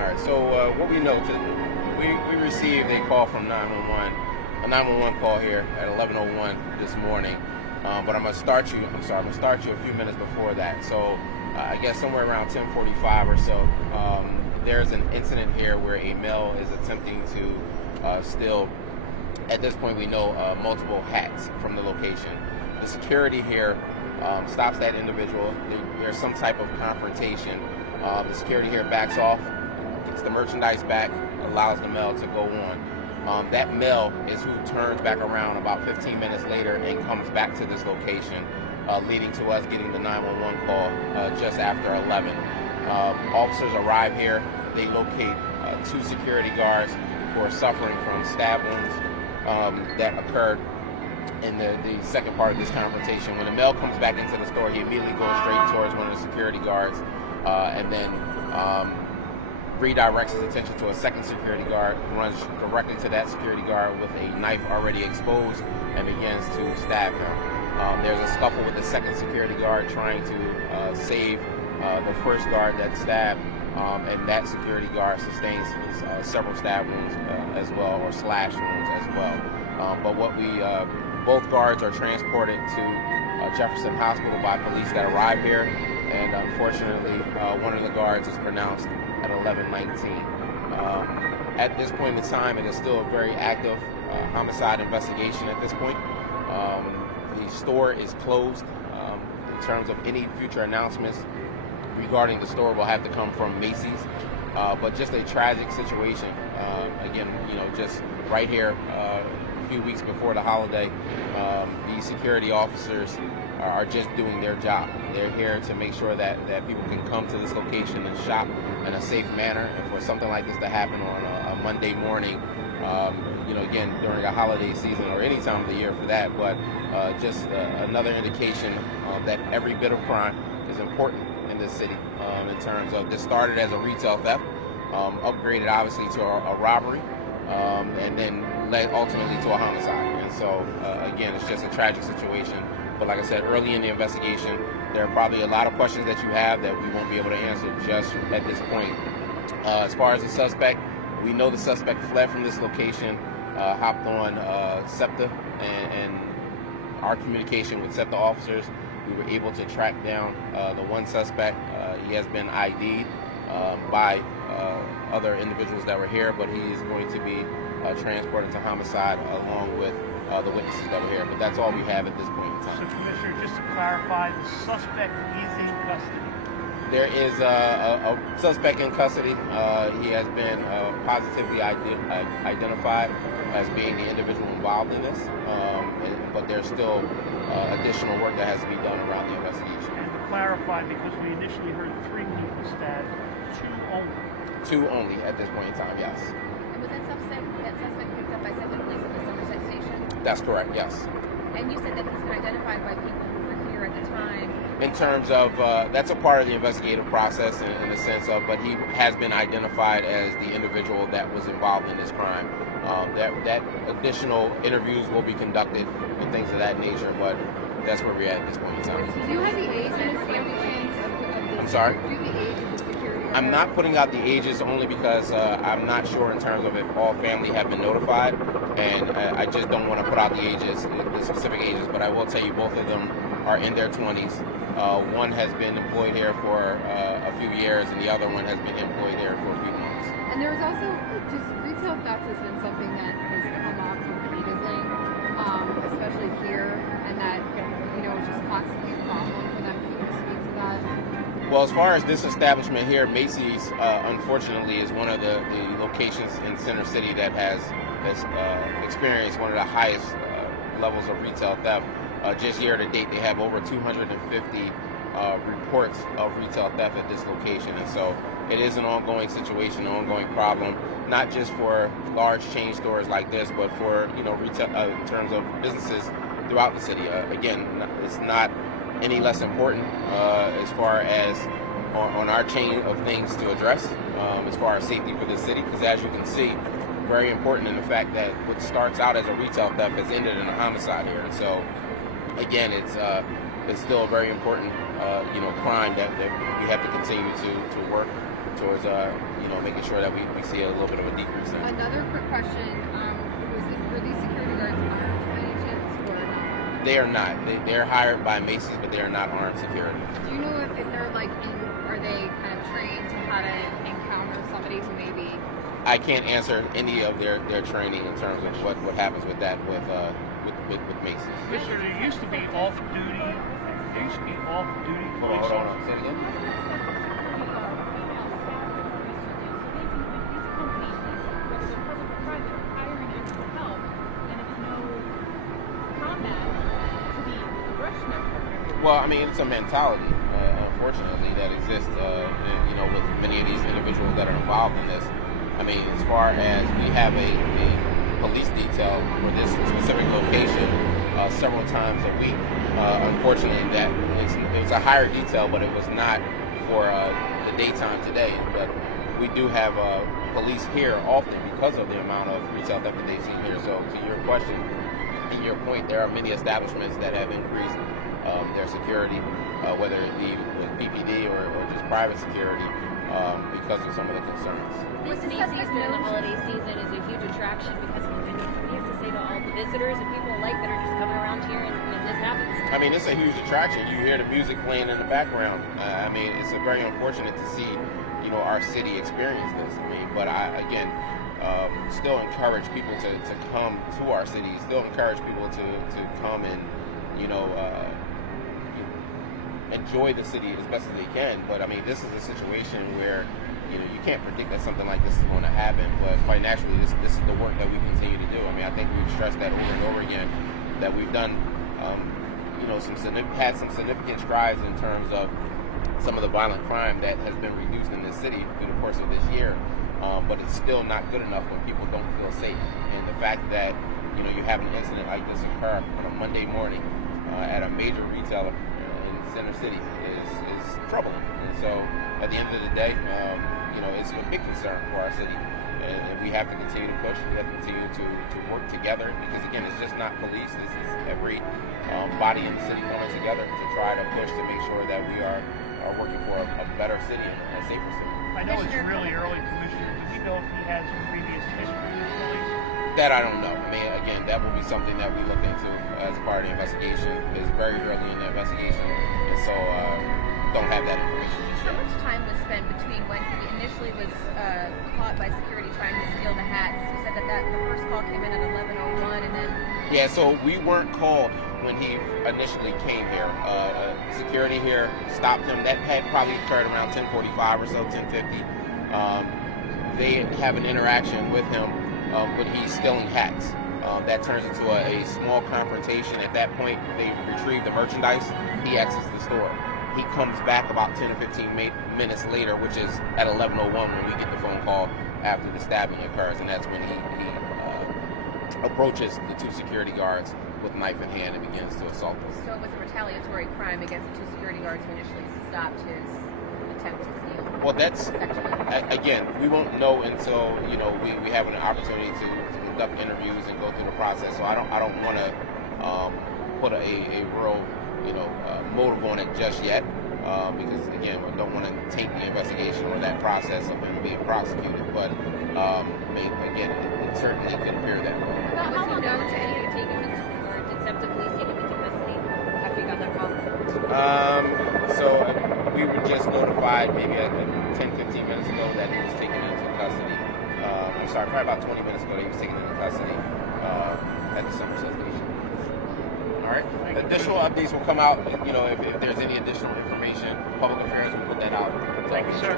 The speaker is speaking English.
All right. So what we know, we received a call from 911, a 911 call here at 11:01 this morning. But I'm gonna start you. I'm sorry. I'm gonna start you a few minutes before that. So I guess somewhere around 10:45 or so, there's an incident here where a male is attempting to steal. At this point, we know multiple hats from the location. The security here stops that individual. There's some type of confrontation. The security here backs off, gets the merchandise back, allows the male to go on. That male is who turns back around about 15 minutes later and comes back to this location, leading to us getting the 911 call just after 11. Officers arrive here. They locate two security guards who are suffering from stab wounds that occurred in the second part of this confrontation. When the male comes back into the store, he immediately goes straight towards one of the security guards and then redirects his attention to a second security guard, who runs directly to that security guard with a knife already exposed and begins to stab him. There's a scuffle with the second security guard trying to save the first guard that stabbed, and that security guard sustains several stab wounds as well, or slash wounds as well. But what both guards are transported to Jefferson Hospital by police that arrive here, and unfortunately, one of the guards is pronounced at 11:19. At this point in time, it is still a very active homicide investigation at this point. The store is closed. In terms of any future announcements regarding the store will have to come from Macy's. But just a tragic situation. Again, just right here, a few weeks before the holiday, the security officers are just doing their job. They're here to make sure that people can come to this location and shop in a safe manner. And for something like this to happen on a Monday morning, again, during a holiday season or any time of the year for that, but just another indication that every bit of crime is important in this city. In terms of, this started as a retail theft, upgraded obviously to a robbery, and then led ultimately to a homicide. And so, again, it's just a tragic situation. But like I said, early in the investigation, there are probably a lot of questions that you have that we won't be able to answer just at this point. As far as the suspect, we know the suspect fled from this location, hopped on SEPTA, and our communication with SEPTA officers, we were able to track down the one suspect. He has been ID'd by other individuals that were here, but he is going to be transported to homicide along with the witnesses that were here. But that's all we have at this point in time. So, Commissioner, just to clarify, the suspect is in custody. There is a suspect in custody. He has been positively identified as being the individual involved in this, but there's still additional work that has to be done around the investigation. And to clarify, because we initially heard 3 people stabbed, 2 only. 2 only at this point in time, yes. And was that suspect picked up by SEPTA police at the Somerset station? That's correct, yes. And you said that he's been identified by people who were here at the time. In terms of, that's a part of the investigative process in the sense of, but he has been identified as the individual that was involved in this crime. That additional interviews will be conducted and things of that nature, but that's where we're at this point in time. Do you have the age and family? I'm sorry? Do you have the age of the security? I'm not putting out the ages only because I'm not sure in terms of if all family have been notified, and I just don't want to put out the ages, the specific ages, but I will tell you both of them are in their 20s. One has been employed here for a few years, and the other one has been employed there for a few months. And there was also just retail theft has been something that has come up repeatedly, especially here, and that it's just constantly a problem for them. Can you speak to that? Well, as far as this establishment here, Macy's, unfortunately, is one of the locations in Center City that has experienced one of the highest levels of retail theft. Just year to date, they have over 250 reports of retail theft at this location, and so it is an ongoing situation, an ongoing problem, not just for large chain stores like this, but for retail in terms of businesses throughout the city. Again, it's not any less important as far as on our chain of things to address as far as safety for the city, because as you can see, very important in the fact that what starts out as a retail theft has ended in a homicide here. And so again, it's still a very important crime that we have to continue to work towards making sure that we see a little bit of a decrease in. Another quick question: were these security guards armed by any chance, or not? They are not. They're hired by Macy's, but they are not armed security. Do you know if they're like are they kind of trained to how to encounter somebody who maybe? I can't answer any of their training in terms of what happens with that with Macy's. Mister, there used to be off-duty. There used to be off-duty police Hold on. officers. Say it again. Well, I mean, it's a mentality, unfortunately, that exists, with many of these individuals that are involved in this. I mean, as far as we have a police detail for this specific location several times a week, unfortunately, that it's a higher detail, but it was not for the daytime today. But we do have police here often because of the amount of retail theft that they see here. So to your question, to your point, there are many establishments that have increased their security, whether it be with PPD or just private security, because of some of the concerns. This Macy's during the holiday season is a huge attraction because we have to say to all the visitors and people alike that are just coming around here and this happens. I mean, it's a huge attraction. You hear the music playing in the background. I mean, it's very unfortunate to see, our city experience this. I mean, but I still encourage people to come to our city. Still encourage people to come and enjoy the city as best as they can. But I mean, this is a situation where you can't predict that something like this is going to happen. But quite naturally, this is the work that we continue to do. I mean, I think we've stressed that over and over again that we've done had some significant strides in terms of some of the violent crime that has been reduced in this city through the course of this year. But it's still not good enough when people don't feel safe. And the fact that you have an incident like this occur on a Monday morning at a major retailer in Center City is troubling. And so at the end of the day, it's a big concern for our city. And we have to continue to push. We have to continue to work together because, again, it's just not police. This is every body in the city coming together to try to push to make sure that we are working for a better city and a safer city. I know it's really early, Commissioner. Do we know if he has previous history with police? That I don't know. I mean, again, that will be something that we look into as part of the investigation. It's very early in the investigation, and so don't have that information just How yet. much time was spent between when he initially was caught by security trying to steal the hats? You said that the first call came in at 11:01, and then Yeah, so we weren't called when he initially came here. Security here stopped him. That had probably occurred around 10:45 or so, 10:50. They have an interaction with him when he's stealing hats. That turns into a small confrontation. At that point, they retrieve the merchandise. He exits the store. He comes back about 10 or 15 minutes later, which is at 11:01 when we get the phone call after the stabbing occurs, and that's when he approaches the two security guards with knife in hand and begins to assault them. so it was a retaliatory crime against the two security guards who initially stopped his attempt to steal. Well, that's Sexually. again, we won't know until we have an opportunity to conduct interviews and go through the process. So I don't want to put a real motive on it just yet because again, we don't want to taint the investigation or that process of him being prosecuted. But again, it certainly could appear that way. Was he known to any of the taking him, or did SEPTA police take him into custody after you got that call? So we were just notified maybe 10-15 minutes ago that he was taken into custody. I'm sorry, probably about 20 minutes ago he was taken into custody at the Center City Macy. All right. Additional updates will come out. If there's any additional information, public affairs will put that out. Thank you, sir.